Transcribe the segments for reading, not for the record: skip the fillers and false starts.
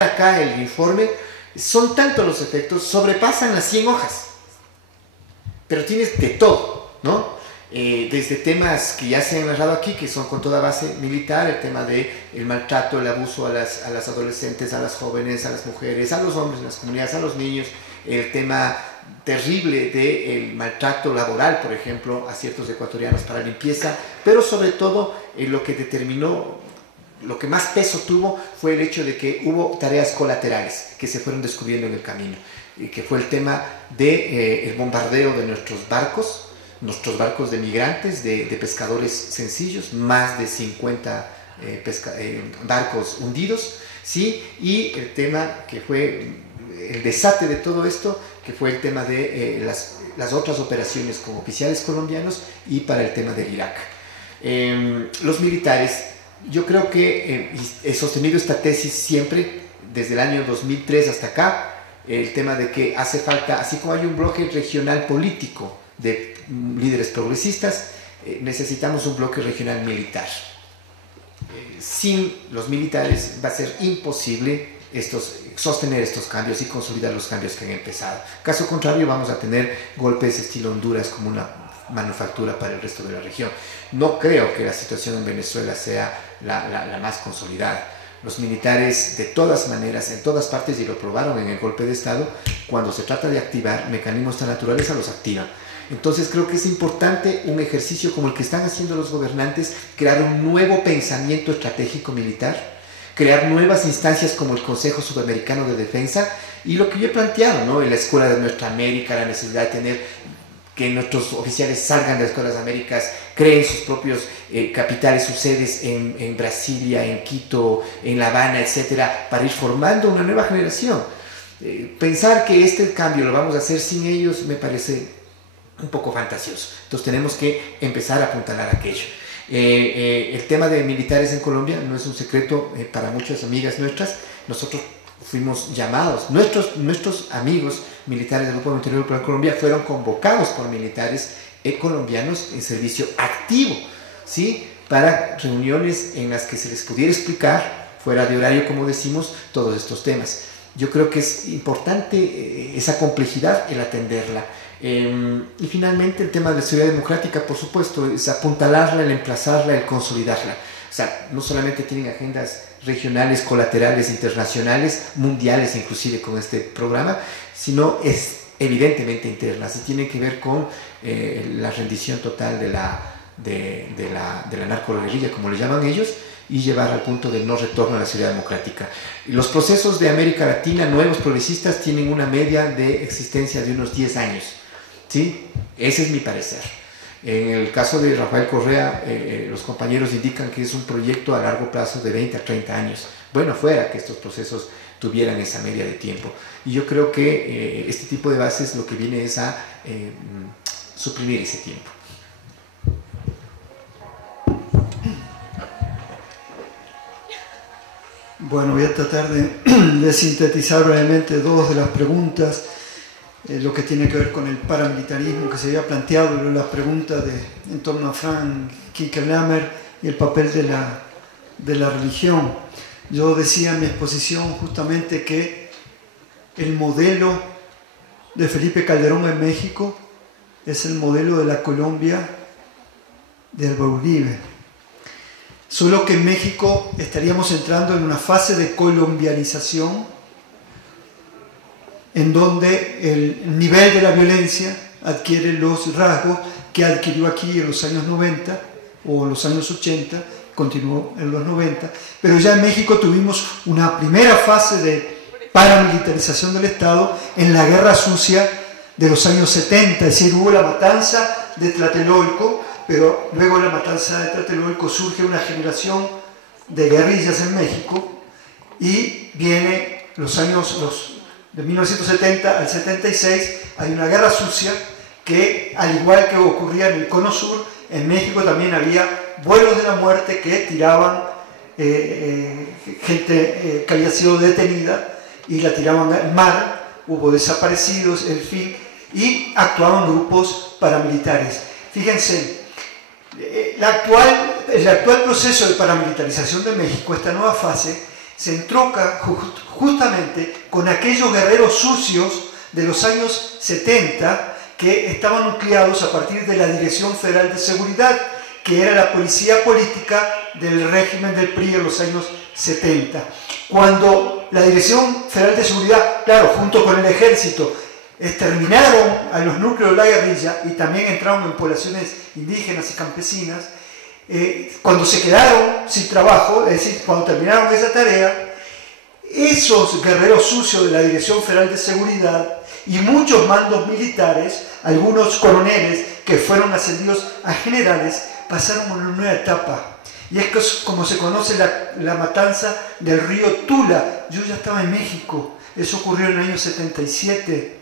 acá el informe, son tantos los efectos, sobrepasan las 100 hojas, pero tienes de todo, ¿no? Desde temas que ya se han narrado aquí, que son con toda base militar, el tema del maltrato, el abuso a las adolescentes, a las jóvenes, a las mujeres, a los hombres en las comunidades, a los niños, el tema terrible del maltrato laboral, por ejemplo, a ciertos ecuatorianos para limpieza, pero sobre todo lo que determinó, lo que más peso tuvo fue el hecho de que hubo tareas colaterales que se fueron descubriendo en el camino, y que fue el tema del bombardeo de nuestros barcos de migrantes, de pescadores sencillos, más de 50 barcos hundidos, ¿sí? Y el tema que fue el desate de todo esto, que fue el tema de las otras operaciones con oficiales colombianos y para el tema del Irak. Los militares, yo creo que he sostenido esta tesis siempre, desde el año 2003 hasta acá, el tema de que hace falta, así como hay un bloque regional político de líderes progresistas, necesitamos un bloque regional militar. Sin los militares va a ser imposible sostener estos cambios y consolidar los cambios que han empezado. Caso contrario, vamos a tener golpes estilo Honduras como una manufactura para el resto de la región. No creo que la situación en Venezuela sea la más consolidada. Los militares, de todas maneras, en todas partes, y lo probaron en el golpe de Estado, cuando se trata de activar mecanismos tan naturales, los activan. Entonces creo que es importante un ejercicio como el que están haciendo los gobernantes, crear un nuevo pensamiento estratégico militar, crear nuevas instancias como el Consejo Sudamericano de Defensa, y lo que yo he planteado, ¿no? En la Escuela de Nuestra América, la necesidad de tener que nuestros oficiales salgan de las Escuelas de Américas, creen sus propios capitales, sus sedes en Brasilia, en Quito, en La Habana, etcétera, para ir formando una nueva generación. Pensar que este cambio lo vamos a hacer sin ellos me parece un poco fantasioso. Entonces tenemos que empezar a apuntalar aquello. El tema de militares en Colombia no es un secreto para muchas amigas nuestras. Nosotros fuimos llamados, nuestros amigos militares del Grupo Interior de Colombia fueron convocados por militares colombianos en servicio activo, ¿sí? Para reuniones en las que se les pudiera explicar, fuera de horario, como decimos, todos estos temas. Yo creo que es importante esa complejidad, el atenderla. Y finalmente el tema de la seguridad democrática, por supuesto, es apuntalarla, el emplazarla, el consolidarla. O sea, no solamente tienen agendas regionales, colaterales, internacionales, mundiales inclusive con este programa, sino es evidentemente internas y tienen que ver con la rendición total de la narcoguerrilla, como le llaman ellos, y llevar al punto de no retorno a la seguridad democrática. Los procesos de América Latina, nuevos progresistas, tienen una media de existencia de unos 10 años, ¿sí? Ese es mi parecer. En el caso de Rafael Correa, los compañeros indican que es un proyecto a largo plazo de 20 a 30 años. Bueno, fuera que estos procesos tuvieran esa media de tiempo. Y yo creo que este tipo de bases lo que viene es a suprimir ese tiempo. Bueno, voy a tratar de sintetizar brevemente dos de las preguntas. Lo que tiene que ver con el paramilitarismo que se había planteado, la pregunta en torno a Frank Kickerlammer y el papel de la religión. Yo decía en mi exposición justamente que el modelo de Felipe Calderón en México es el modelo de la Colombia de Álvaro Uribe. Solo que en México estaríamos entrando en una fase de colombianización en donde el nivel de la violencia adquiere los rasgos que adquirió aquí en los años 90 o en los años 80, continuó en los 90, pero ya en México tuvimos una primera fase de paramilitarización del Estado en la guerra sucia de los años 70, es decir, hubo la matanza de Tlatelolco, pero luego de la matanza de Tlatelolco surge una generación de guerrillas en México y viene de 1970 al 76, hay una guerra sucia que, al igual que ocurría en el Cono Sur, en México también había vuelos de la muerte que tiraban gente que había sido detenida y la tiraban al mar, hubo desaparecidos, en fin, y actuaban grupos paramilitares. Fíjense, el actual proceso de paramilitarización de México, esta nueva fase, se entronca justamente con aquellos guerreros sucios de los años 70 que estaban nucleados a partir de la Dirección Federal de Seguridad, que era la policía política del régimen del PRI en los años 70. Cuando la Dirección Federal de Seguridad, claro, junto con el ejército, exterminaron a los núcleos de la guerrilla y también entraron en poblaciones indígenas y campesinas, cuando se quedaron sin trabajo, es decir, cuando terminaron esa tarea, esos guerreros sucios de la Dirección Federal de Seguridad y muchos mandos militares, algunos coroneles que fueron ascendidos a generales, pasaron a una nueva etapa. Y es que, como se conoce la matanza del río Tula. Yo ya estaba en México, eso ocurrió en el año 77.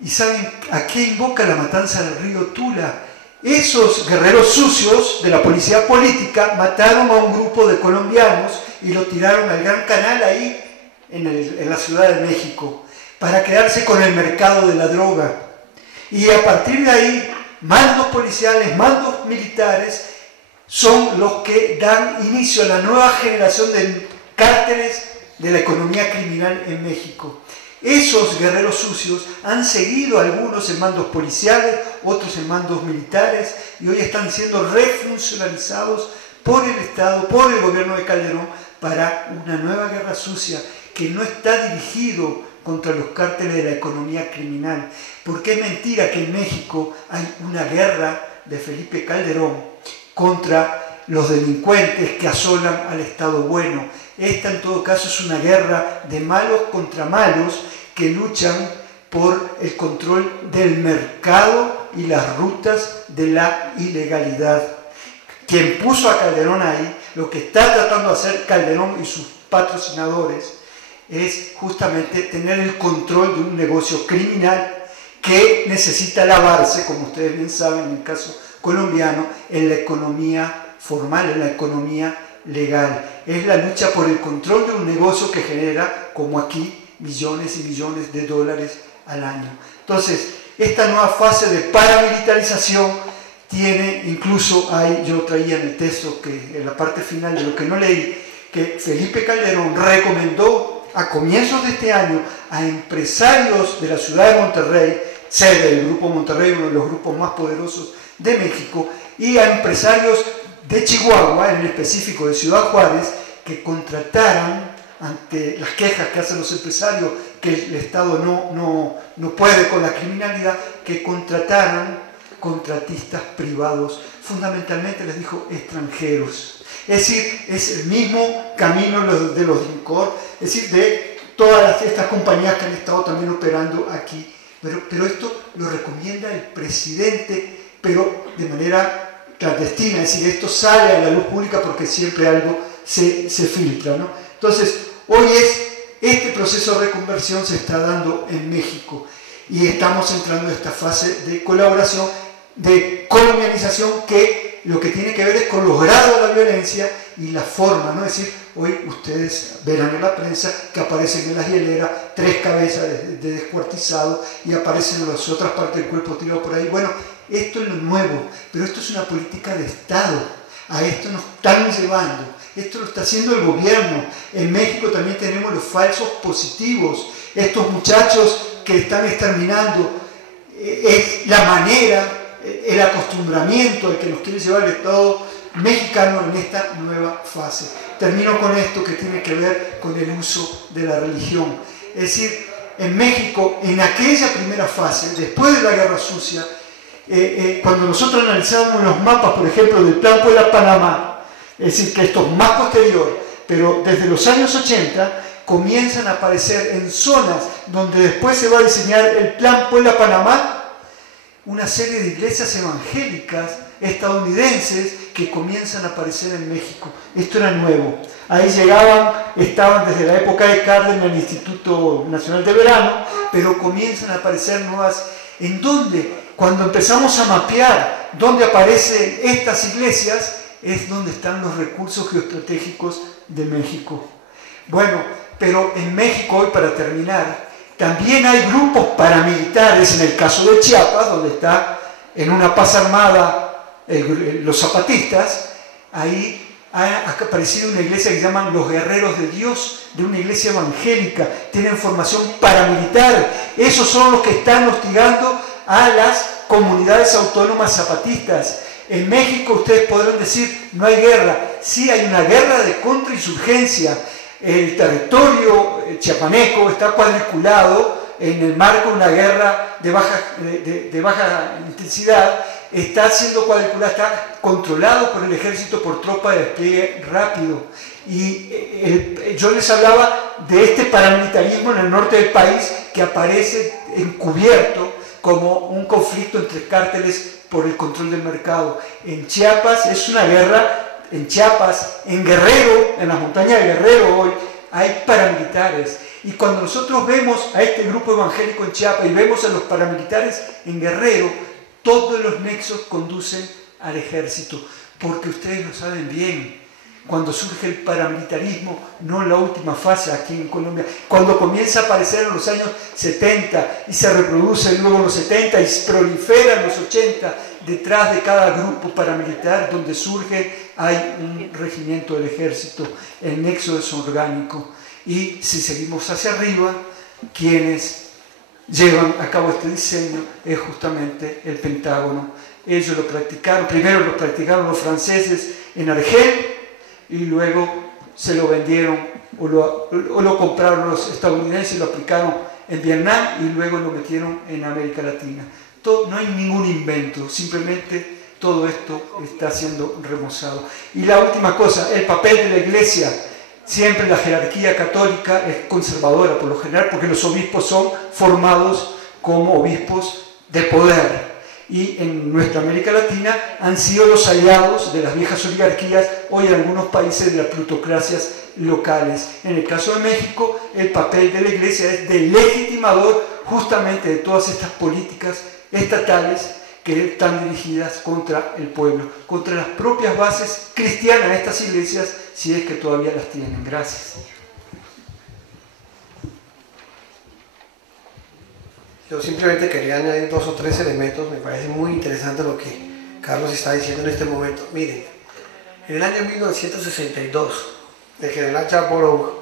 ¿Y saben a qué invoca la matanza del río Tula? Esos guerreros sucios de la policía política mataron a un grupo de colombianos y lo tiraron al Gran Canal ahí en la Ciudad de México para quedarse con el mercado de la droga. Y a partir de ahí, mandos policiales, mandos militares son los que dan inicio a la nueva generación de cárteles de la economía criminal en México. Esos guerreros sucios han seguido algunos en mandos policiales, otros en mandos militares, y hoy están siendo refuncionalizados por el Estado, por el gobierno de Calderón, para una nueva guerra sucia que no está dirigido contra los cárteles de la economía criminal. Porque es mentira que en México hay una guerra de Felipe Calderón contra los delincuentes que asolan al Estado bueno. Esta, en todo caso, es una guerra de malos contra malos que luchan por el control del mercado y las rutas de la ilegalidad. Quien puso a Calderón ahí, lo que está tratando de hacer Calderón y sus patrocinadores, es justamente tener el control de un negocio criminal que necesita lavarse, como ustedes bien saben, en el caso colombiano, en la economía formal, en la economía legal. Es la lucha por el control de un negocio que genera, como aquí, millones y millones de dólares al año. Entonces, esta nueva fase de paramilitarización tiene, incluso yo traía en el texto, que en la parte final de lo que no leí, que Felipe Calderón recomendó a comienzos de este año a empresarios de la ciudad de Monterrey, sede del Grupo Monterrey, uno de los grupos más poderosos de México, y a empresarios de Chihuahua, en específico de Ciudad Juárez, que contrataran, ante las quejas que hacen los empresarios, que el Estado no puede con la criminalidad, que contrataran contratistas privados, fundamentalmente les dijo extranjeros. Es decir, es el mismo camino de los DINCOR, es decir, de todas estas compañías que han estado también operando aquí. Pero esto lo recomienda el presidente, pero de manera clandestina, es decir, esto sale a la luz pública porque siempre algo se filtra, ¿no? Entonces, hoy este proceso de reconversión se está dando en México y estamos entrando en esta fase de colaboración, de colonialización, que lo que tiene que ver es con los grados de la violencia y la forma, ¿no? Es decir, hoy ustedes verán en la prensa que aparecen en las hieleras 3 cabezas de descuartizado y aparecen en las otras partes del cuerpo tirado por ahí. Bueno, esto es lo nuevo, pero esto es una política de Estado. A esto nos están llevando. Esto lo está haciendo el gobierno. En México también tenemos los falsos positivos. Estos muchachos que están exterminando, es la manera, el acostumbramiento al que nos quiere llevar el Estado mexicano en esta nueva fase. Termino con esto que tiene que ver con el uso de la religión. Es decir, en México, en aquella primera fase, después de la Guerra Sucia, cuando nosotros analizábamos los mapas, por ejemplo, del Plan Puebla-Panamá, es decir, que esto es más posterior, pero desde los años 80 comienzan a aparecer en zonas donde después se va a diseñar el Plan Puebla-Panamá, una serie de iglesias evangélicas estadounidenses que comienzan a aparecer en México. Esto era nuevo. Ahí estaban desde la época de Cárdenas en el Instituto Nacional de Verano, pero comienzan a aparecer nuevas. ¿En dónde? Cuando empezamos a mapear dónde aparecen estas iglesias, es donde están los recursos geoestratégicos de México. Bueno, pero en México, hoy para terminar, también hay grupos paramilitares, en el caso de Chiapas, donde está en una paz armada los zapatistas. Ahí ha aparecido una iglesia que llaman los Guerreros de Dios, de una iglesia evangélica, tienen formación paramilitar. Esos son los que están hostigando a las comunidades autónomas zapatistas. En México ustedes podrán decir, no hay guerra. Sí hay una guerra de contrainsurgencia. El territorio chiapaneco está cuadriculado en el marco de una guerra de baja intensidad. Está siendo cuadriculado, está controlado por el ejército por tropa de despliegue rápido. Y yo les hablaba de este paramilitarismo en el norte del país que aparece encubierto como un conflicto entre cárteles por el control del mercado. En Chiapas es una guerra, en Chiapas, en Guerrero, en las montañas de Guerrero hoy, hay paramilitares. Y cuando nosotros vemos a este grupo evangélico en Chiapas y vemos a los paramilitares en Guerrero, todos los nexos conducen al ejército, porque ustedes lo saben bien. Cuando surge el paramilitarismo, no en la última fase aquí en Colombia, cuando comienza a aparecer en los años 70 y se reproduce luego en los 70 y prolifera en los 80, detrás de cada grupo paramilitar donde surge hay un regimiento del ejército. El nexo es orgánico. Y si seguimos hacia arriba, quienes llevan a cabo este diseño es justamente el Pentágono. Ellos lo practicaron, primero lo practicaron los franceses en Argel, y luego se lo vendieron o lo compraron los estadounidenses y lo aplicaron en Vietnam y luego lo metieron en América Latina. No hay ningún invento, simplemente todo esto está siendo remozado. Y la última cosa, el papel de la Iglesia. Siempre la jerarquía católica es conservadora por lo general porque los obispos son formados como obispos de poder. Y en nuestra América Latina han sido los aliados de las viejas oligarquías, hoy en algunos países de las plutocracias locales. En el caso de México, el papel de la Iglesia es de legitimador justamente de todas estas políticas estatales que están dirigidas contra el pueblo, contra las propias bases cristianas de estas iglesias, si es que todavía las tienen. Gracias. Yo simplemente quería añadir 2 o 3 elementos. Me parece muy interesante lo que Carlos está diciendo en este momento. Miren, en el año 1962, el general Charbonneau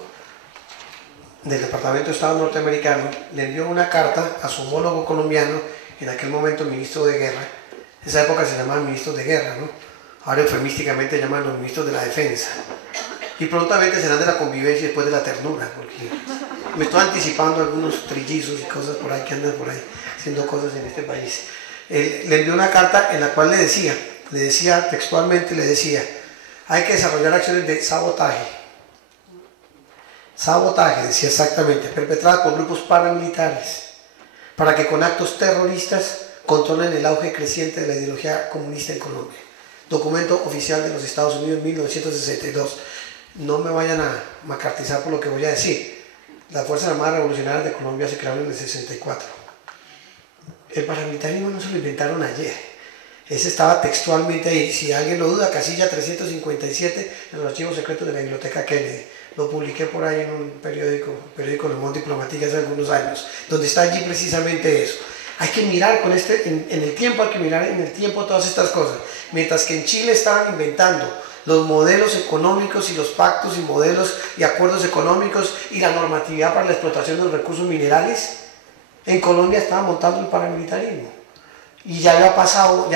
del Departamento de Estado norteamericano le envió una carta a su homólogo colombiano, en aquel momento ministro de Guerra. En esa época se llamaban ministros de Guerra, ¿no? Ahora eufemísticamente llaman los ministros de la Defensa. Y prontamente serán de la convivencia y después de la ternura, porque me estoy anticipando algunos trillizos y cosas por ahí que andan por ahí haciendo cosas en este país. Le envió una carta en la cual le decía textualmente, hay que desarrollar acciones de sabotaje, decía exactamente, perpetradas por grupos paramilitares, para que con actos terroristas controlen el auge creciente de la ideología comunista en Colombia. Documento oficial de los Estados Unidos, 1962. No me vayan a macartizar por lo que voy a decir. Las Fuerzas Armadas Revolucionarias de Colombia se crearon en el 64. El paramilitarismo no se lo inventaron ayer. Ese estaba textualmente ahí. Si alguien lo duda, casilla 357 en los archivos secretos de la Biblioteca Kennedy. Lo publiqué por ahí en un periódico Le Monde Diplomatique hace algunos años, donde está allí precisamente eso. Hay que mirar en el tiempo, hay que mirar en el tiempo todas estas cosas. Mientras que en Chile estaban inventando los modelos económicos y los pactos y modelos y acuerdos económicos y la normatividad para la explotación de los recursos minerales, en Colombia estaba montando el paramilitarismo. Y ya había pasado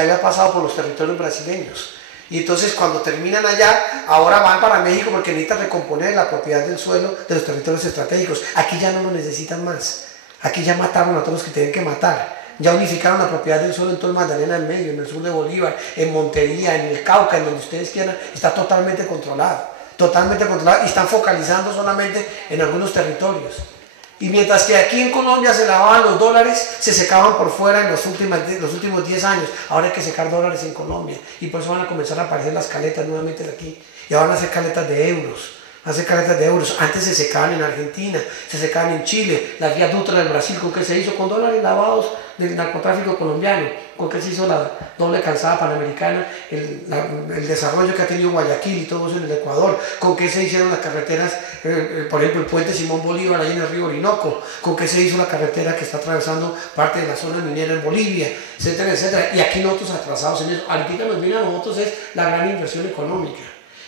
por los territorios brasileños. Y entonces cuando terminan allá, ahora van para México porque necesitan recomponer la propiedad del suelo de los territorios estratégicos. Aquí ya no lo necesitan más. Aquí ya mataron a todos los que tienen que matar. Ya unificaron la propiedad del suelo en todo el Magdalena del Medio, en el sur de Bolívar, en Montería, en el Cauca, en donde ustedes quieran. Está totalmente controlado. Y están focalizando solamente en algunos territorios. Y mientras que aquí en Colombia se lavaban los dólares, se secaban por fuera en los últimos 10 años. Ahora hay que secar dólares en Colombia. Y por eso van a comenzar a aparecer las caletas nuevamente de aquí. Y ahora van a hacer caletas de euros. Antes se secaban en Argentina, se secaban en Chile. La vía Dutra del Brasil, ¿con qué se hizo? Con dólares lavados del narcotráfico colombiano. ¿Con qué se hizo la doble calzada panamericana? El desarrollo que ha tenido Guayaquil y todo eso en el Ecuador. ¿Con qué se hicieron las carreteras? Por ejemplo, el puente Simón Bolívar ahí en el río Orinoco. ¿Con qué se hizo la carretera que está atravesando parte de la zona minera en Bolivia? Etcétera, etcétera. Y aquí nosotros atrasados en eso. Ahorita nos viene a nosotros es la gran inversión económica.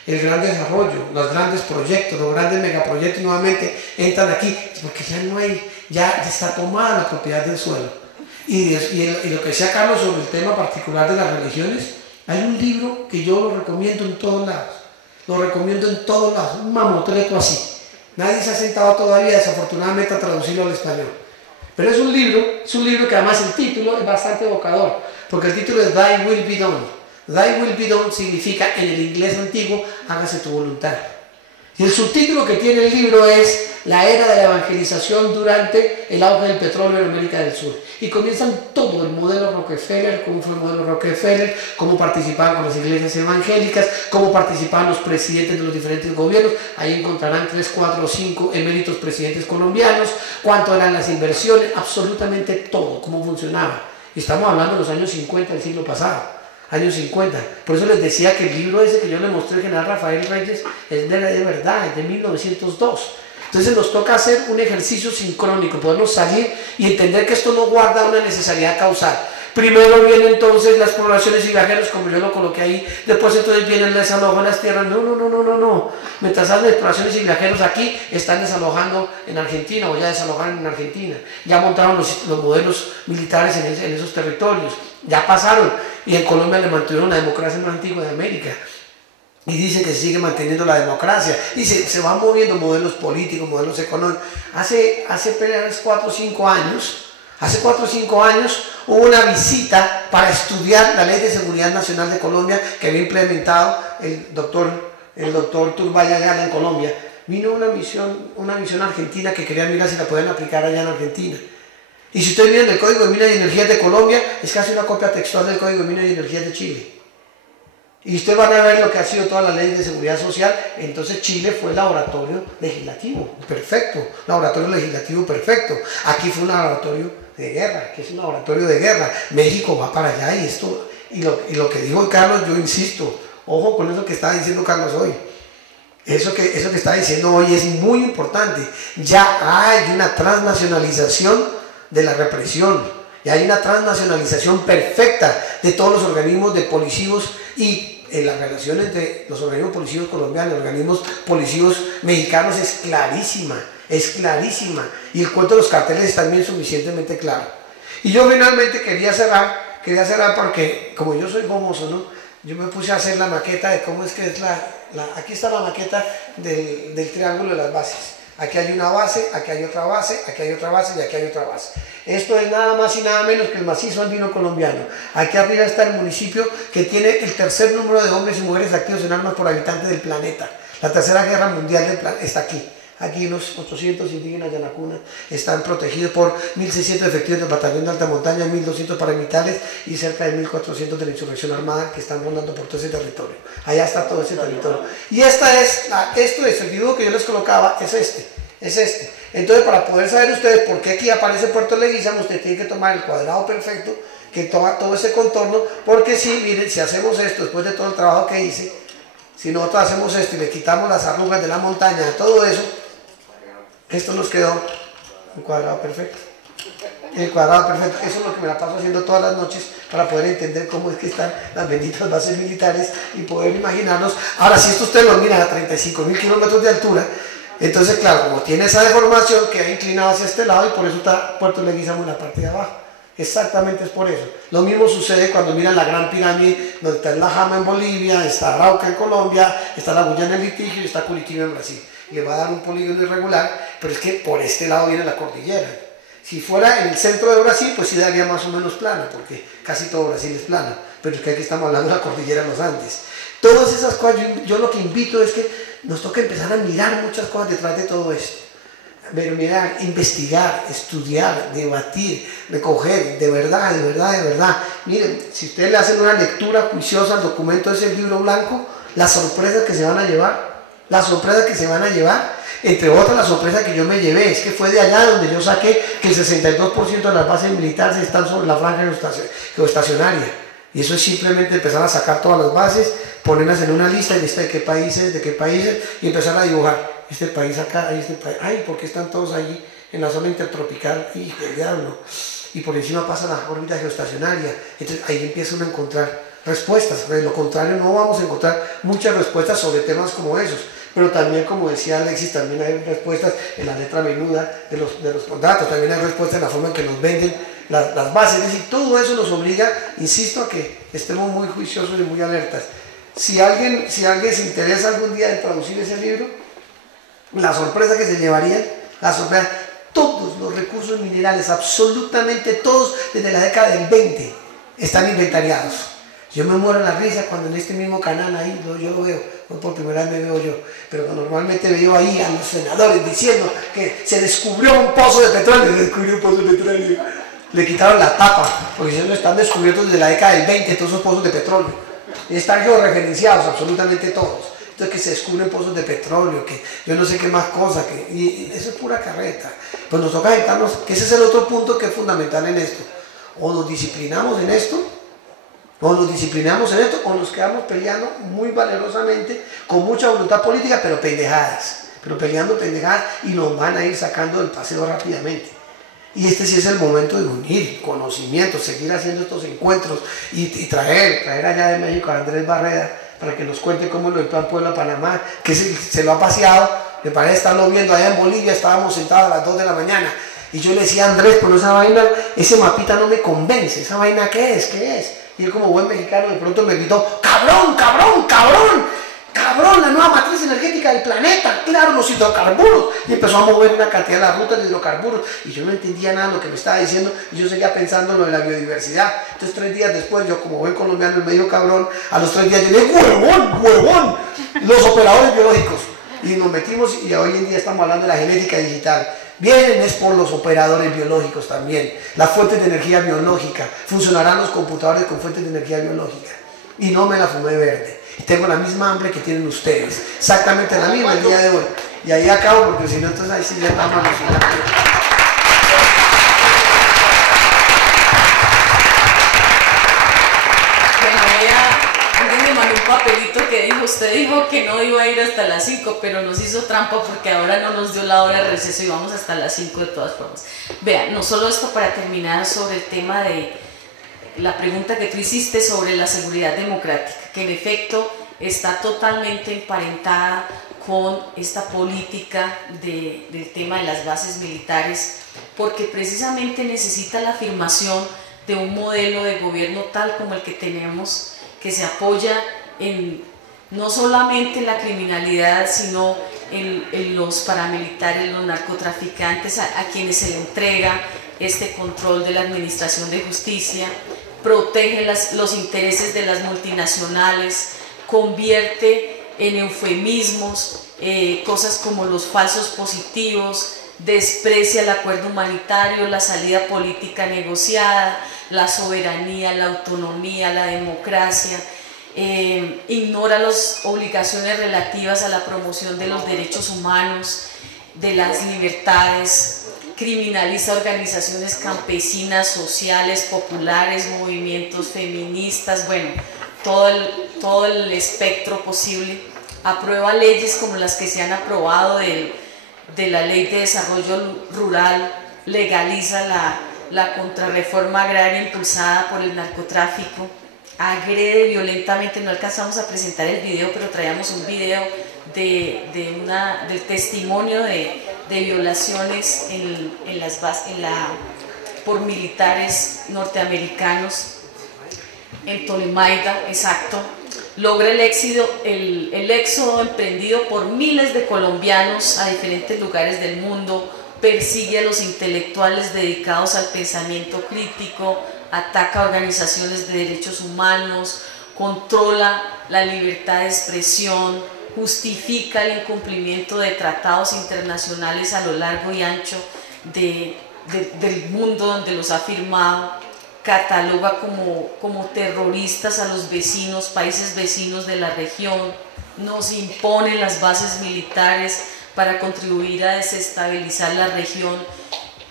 el gran desarrollo, los grandes proyectos, los grandes megaproyectos nuevamente entran aquí, porque ya no hay, ya está tomada la propiedad del suelo. Y lo que decía Carlos sobre el tema particular de las religiones, hay un libro que yo lo recomiendo en todos lados, un mamotreto así. Nadie se ha sentado todavía, desafortunadamente, a traducirlo al español. Pero es un libro que además el título es bastante evocador, porque el título es Thy Will Be Done. Thy Will Be Done significa en el inglés antiguo, hágase tu voluntad. Y el subtítulo que tiene el libro es La era de la evangelización durante el auge del petróleo en América del Sur. Y comienzan todo el modelo Rockefeller, cómo fue el modelo Rockefeller, cómo participaban con las iglesias evangélicas, cómo participaban los presidentes de los diferentes gobiernos. Ahí encontrarán 3, 4 o 5 eméritos presidentes colombianos, cuánto eran las inversiones, absolutamente todo, cómo funcionaba. Y estamos hablando de los años 50 del siglo pasado. Años 50. Por eso les decía que el libro ese que yo le mostré al general Rafael Reyes es de verdad, es de 1902. Entonces nos toca hacer un ejercicio sincrónico, podernos salir y entender que esto no guarda una necesidad causal. Primero vienen entonces las poblaciones y viajeros, como yo lo coloqué ahí, después entonces viene el desalojo de las tierras. No. Mientras hacen exploraciones y viajeros aquí, están desalojando en Argentina o ya desalojaron en Argentina. Ya montaron los modelos militares en esos territorios, ya pasaron y en Colombia le mantuvieron la democracia más antigua de América. Y dice que sigue manteniendo la democracia. Y se van moviendo modelos políticos, modelos económicos. Hace 4 o 5 años, hubo una visita para estudiar la Ley de Seguridad Nacional de Colombia que había implementado el doctor Turbay allá en Colombia. Vino una misión argentina que quería mirar si la podían aplicar allá en Argentina. Y si ustedes miran el Código de Minas y Energías de Colombia, es casi una copia textual del Código de Minas y Energías de Chile. Y ustedes van a ver lo que ha sido toda la ley de seguridad social. Entonces Chile fue el laboratorio legislativo perfecto, Aquí fue un laboratorio de guerra, que es un laboratorio de guerra. México va para allá y lo que dijo Carlos, yo insisto, ojo con eso que está diciendo Carlos hoy. Eso que está diciendo hoy es muy importante. Ya hay una transnacionalización de la represión, ya hay una transnacionalización perfecta de todos los organismos de policivos y en las relaciones de los organismos policivos colombianos, los organismos policivos mexicanos es clarísima, y el cuento de los carteles es también suficientemente claro. Y yo finalmente quería cerrar porque como yo soy famoso, ¿no? Yo me puse a hacer la maqueta de cómo es que es aquí está la maqueta del triángulo de las bases. Aquí hay una base, aquí hay otra base, aquí hay otra base y aquí hay otra base. Esto es nada más y nada menos que el macizo andino colombiano. Aquí arriba está el municipio que tiene el tercer número de hombres y mujeres activos en armas por habitante del planeta. La tercera guerra mundial del planeta está aquí. Aquí unos 800 indígenas Yanacuna están protegidos por 1.600 efectivos del batallón de alta montaña, 1.200 paramilitares y cerca de 1.400 de la insurrección armada que están rondando por todo ese territorio. Allá está todo ese territorio. Y el dibujo que yo les colocaba es este. Entonces, para poder saber ustedes por qué aquí aparece Puerto Leguízamo, usted tiene que tomar el cuadrado perfecto que toma todo ese contorno, porque miren, si hacemos esto después de todo el trabajo que hice, si nosotros hacemos esto y le quitamos las arrugas de la montaña, todo eso, esto nos quedó un cuadrado perfecto. El cuadrado perfecto. Eso es lo que me la paso haciendo todas las noches para poder entender cómo es que están las benditas bases militares y poder imaginarnos. Ahora, si esto ustedes lo miran a 35.000 kilómetros de altura, entonces, claro, como tiene esa deformación, queda inclinado hacia este lado y por eso está Puerto Leguízamo en la parte de abajo. Exactamente es por eso. Lo mismo sucede cuando miran la Gran Pirámide, donde está La Jama en Bolivia, está Arauca en Colombia, está la Guyana en Litigio y está Curitiba en Brasil. Le va a dar un polígono irregular, pero es que por este lado viene la cordillera. Si fuera en el centro de Brasil, pues sí daría más o menos plano, porque casi todo Brasil es plano, pero es que aquí estamos hablando de la cordillera de los Andes. Todas esas cosas, yo lo que invito es que nos toque empezar a mirar muchas cosas detrás de todo esto. Pero mirar, investigar, estudiar, debatir, recoger, de verdad. Miren, si ustedes le hacen una lectura juiciosa al documento de ese libro blanco, las sorpresas que se van a llevar, entre otras la sorpresa que yo me llevé, es que fue de allá donde yo saqué que el 62% de las bases militares están sobre la franja geoestacionaria. Y eso es simplemente empezar a sacar todas las bases, ponerlas en una lista y de qué países, y empezar a dibujar. Este país acá, este país, ¿por qué están todos allí en la zona intertropical? ¡Hijo del diablo! Y por encima pasa la órbita geoestacionaria. Entonces ahí empieza uno a encontrar respuestas. De lo contrario, no vamos a encontrar muchas respuestas sobre temas como esos. Pero también, como decía Alexis, también hay respuestas en la letra menuda de los contratos, también hay respuestas en la forma en que nos venden las bases. Es decir, todo eso nos obliga, insisto, a que estemos muy juiciosos y muy alertas. Si alguien se interesa algún día en traducir ese libro, la sorpresa que se llevarían, la sorpresa, todos los recursos minerales, absolutamente todos, desde la década del 20, están inventariados. Yo me muero en la risa cuando en este mismo canal ahí yo lo veo, no por primera vez me veo yo, pero normalmente veo ahí a los senadores diciendo que se descubrió un pozo de petróleo, le quitaron la tapa, porque ellos están descubiertos desde la década del 20, todos esos pozos de petróleo, y están georreferenciados absolutamente todos. Entonces, que se descubren pozos de petróleo, que yo no sé qué más cosas, y eso es pura carreta. Pues nos toca sentarnos, que ese es el otro punto que es fundamental en esto. O nos disciplinamos en esto, o nos quedamos peleando muy valerosamente, con mucha voluntad política, pero pendejadas. Pero peleando pendejadas y nos van a ir sacando del paseo rápidamente. Y este sí es el momento de unir conocimientos, seguir haciendo estos encuentros y traer allá de México a Andrés Barreda para que nos cuente cómo lo del Plan Puebla-Panamá, que se lo ha paseado, me parece estarlo viendo allá en Bolivia, estábamos sentados a las 2 de la mañana. Y yo le decía a Andrés, pero esa vaina, ese mapita no me convence, esa vaina ¿qué es? Y él como buen mexicano de pronto me gritó, ¡cabrón, cabrón, cabrón! ¡Cabrón, la nueva matriz energética del planeta! ¡Claro, los hidrocarburos! Y empezó a mover una cantidad de las rutas de hidrocarburos. Y yo no entendía nada de lo que me estaba diciendo. Y yo seguía pensando en lo de la biodiversidad. Entonces 3 días después, yo como buen colombiano, el medio cabrón, a los 3 días yo le dije, ¡huevón, huevón! Los operadores biológicos. Y nos metimos y hoy en día estamos hablando de la genética digital. Vienen es por los operadores biológicos también. Las fuentes de energía biológica. Funcionarán los computadores con fuentes de energía biológica. Y no me la fumé verde. Tengo la misma hambre que tienen ustedes, exactamente la misma el día de hoy. Y ahí acabo porque si no, entonces ahí sí ya estamos alucinando. Alguien me mandó un papelito que dijo, usted dijo que no iba a ir hasta las 5, pero nos hizo trampa porque ahora no nos dio la hora de receso y vamos hasta las 5 de todas formas. Vean, no solo esto para terminar sobre el tema de la pregunta que tú hiciste sobre la seguridad democrática, que en efecto está totalmente emparentada con esta política del tema de las bases militares, porque precisamente necesita la afirmación de un modelo de gobierno tal como el que tenemos, que se apoya no solamente en la criminalidad, sino en los paramilitares, los narcotraficantes, a quienes se le entrega este control de la administración de justicia, protege los intereses de las multinacionales, convierte en eufemismos cosas como los falsos positivos, desprecia el acuerdo humanitario, la salida política negociada, la soberanía, la autonomía, la democracia, ignora las obligaciones relativas a la promoción de los derechos humanos, de las libertades, criminaliza organizaciones campesinas, sociales, populares, movimientos feministas, bueno, todo el espectro posible. Aprueba leyes como las que se han aprobado de la Ley de Desarrollo Rural, legaliza la contrarreforma agraria impulsada por el narcotráfico, agrede violentamente, no alcanzamos a presentar el video, pero traíamos un video del testimonio de violaciones por militares norteamericanos en Tolemaida, exacto. Logra el éxodo emprendido por miles de colombianos a diferentes lugares del mundo, persigue a los intelectuales dedicados al pensamiento crítico, ataca a organizaciones de derechos humanos, controla la libertad de expresión, justifica el incumplimiento de tratados internacionales a lo largo y ancho del mundo donde los ha firmado, cataloga como terroristas a los países vecinos de la región, nos impone las bases militares para contribuir a desestabilizar la región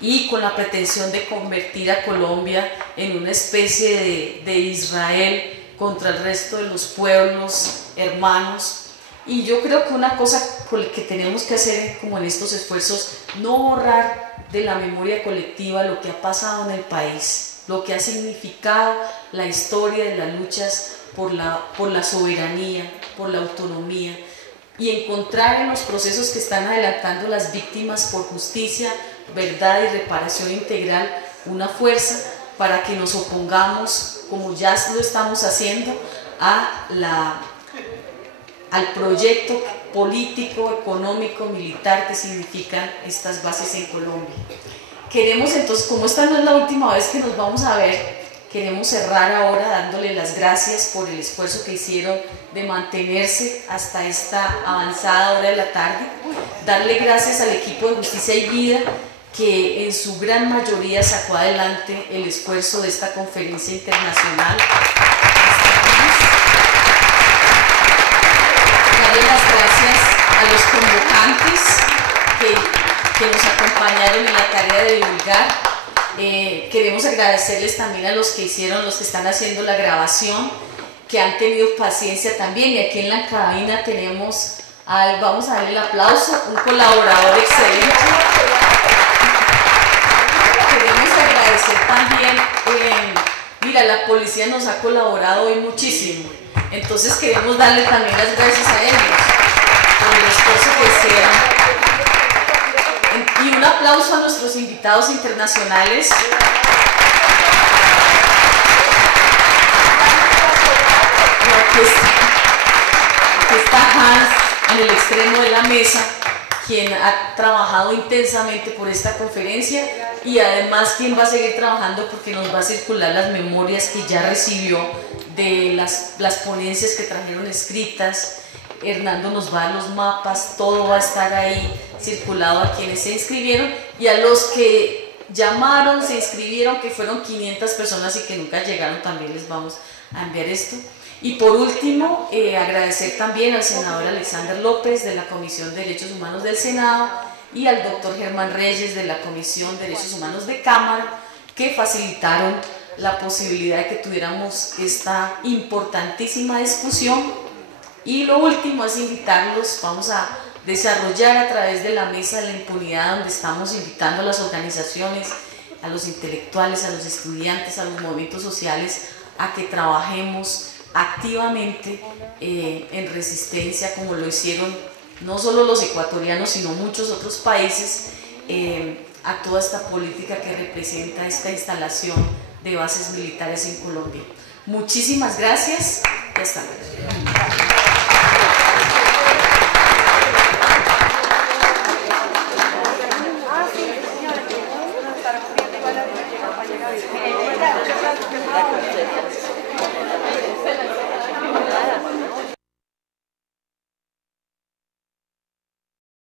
y con la pretensión de convertir a Colombia en una especie de Israel contra el resto de los pueblos hermanos. Y yo creo que una cosa que tenemos que hacer como en estos esfuerzos, no borrar de la memoria colectiva lo que ha pasado en el país, lo que ha significado la historia de las luchas por la soberanía, por la autonomía, y encontrar en los procesos que están adelantando las víctimas por justicia, verdad y reparación integral una fuerza para que nos opongamos, como ya lo estamos haciendo, al proyecto político, económico, militar que significan estas bases en Colombia. Queremos entonces, como esta no es la última vez que nos vamos a ver, queremos cerrar ahora dándole las gracias por el esfuerzo que hicieron de mantenerse hasta esta avanzada hora de la tarde, darle gracias al equipo de Justicia y Vida que en su gran mayoría sacó adelante el esfuerzo de esta conferencia internacional. Darle las gracias a los convocantes que nos acompañaron en la tarea de divulgar. Queremos agradecerles también a los que están haciendo la grabación, que han tenido paciencia también, y aquí en la cabina tenemos vamos a darle el aplauso, un colaborador excelente. Queremos agradecer también, mira, la policía nos ha colaborado hoy muchísimo, entonces queremos darle también las gracias a ellos por el esfuerzo que hicieron. Y un aplauso a nuestros invitados internacionales. Está Hans en el extremo de la mesa, quien ha trabajado intensamente por esta conferencia, y además quien va a seguir trabajando porque nos va a circular las memorias que ya recibió de las ponencias que trajeron escritas. Hernando nos va a dar los mapas, todo va a estar ahí circulado a quienes se inscribieron y a los que llamaron, se inscribieron, que fueron 500 personas y que nunca llegaron, también les vamos a enviar esto. Y por último, agradecer también al senador Alexander López de la Comisión de Derechos Humanos del Senado y al doctor Germán Reyes de la Comisión de Derechos Humanos de Cámara, que facilitaron la posibilidad de que tuviéramos esta importantísima discusión. Y lo último es invitarlos, vamos a desarrollar a través de la Mesa de la Impunidad, donde estamos invitando a las organizaciones, a los intelectuales, a los estudiantes, a los movimientos sociales, a que trabajemos activamente en resistencia, como lo hicieron no solo los ecuatorianos, sino muchos otros países, a toda esta política que representa esta instalación de bases militares en Colombia. Muchísimas gracias y hasta luego.